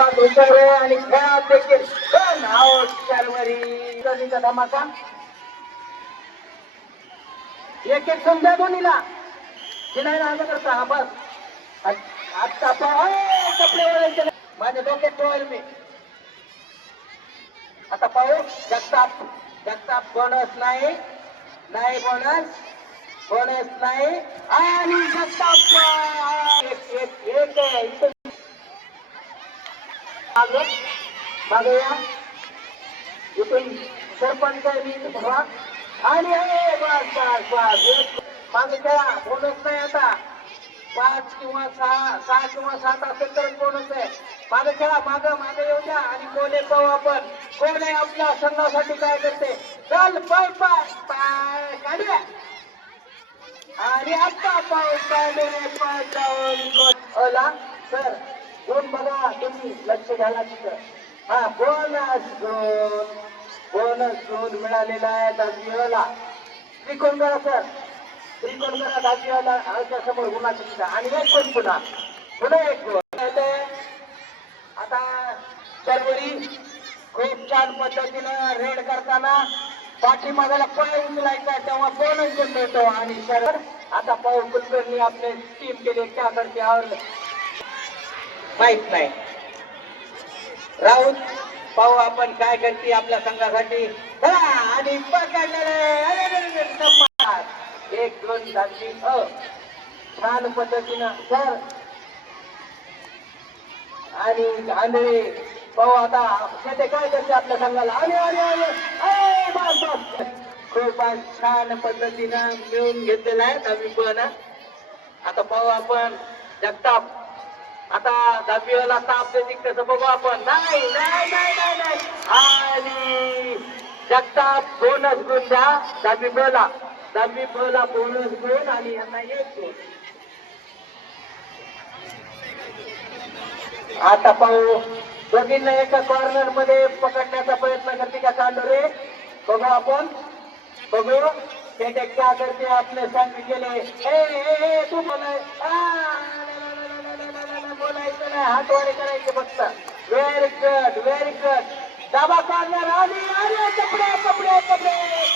दुसरे आणि खेळात देखील पण आउट शर्वरी धमाका एक एक समजा दोन्हीला नाही राहिलं करता हा बस आता कपडे वळायचे माझ्या डोक्यात ठेवायला मी आता पाहू जगताप जगताप बोनस नाही नाही बोनस बोनस नाही आणि जगताप एक एक एक मागे या इथून सरपंच मी भरा आणि बस बस बस मागे खेळा बोनस नाही आता 5 किंवा 6 किंवा 7 असेल तर बोनस आहे मागे खेळा मागं मागे येऊ द्या आणि कोले पाहू आपण कोले आपल्या संघासाठी काय करते चल पाय पाय पाय काढूया आणि आता पाय काढे पाय जाऊन ओला सर दोन बघा तुम्ही लक्ष घाला तिथं हा बोनस दोन मिळालेला आहे दहावीला त्रिकोण करा सर त्रिकोण करा दहावीला समोर गुणाचं तिथं आणि एक कोण पुन्हा पुन्हा एक गोल आता शर्वरी खूप छान पद्धतीनं रेड करताना पाठीमागाला पाय उचलायचा तेव्हा बोनस पण मिळतो आणि शर्वर आता पाहू कुलकर्णी आपले टीम केले त्याकडे आवडलं माहित नाही राऊत पाहू आपण काय करते आपल्या संघासाठी आणि एक दोन झाली छान पद्धतीनं सर आणि आंधळे पाहू आता ते काय करते आपल्या संघाला आणि खूप छान पद्धतीनं मिळून घेतलेला आहे दहावी पण आता पाहू आपण जगताप आता दहावीला ताप देते कसं बघू आपण नाही नाही नाही नाही नाही आणि जगताप बोनस गुण द्या दहावी बोला बोनस गुण आणि यांना एक गुण आता पाहू दोघींना एका कॉर्नर मध्ये पकडण्याचा प्रयत्न करते का चांडोरे बघू आपण बघू ते क्या करते आपले संघ गेले तू बोलाय बोलायचं नाही हातवारे करायचे फक्त व्हेरी गुड दाबा कॉर्नर आणि कपडे कपडे कपडे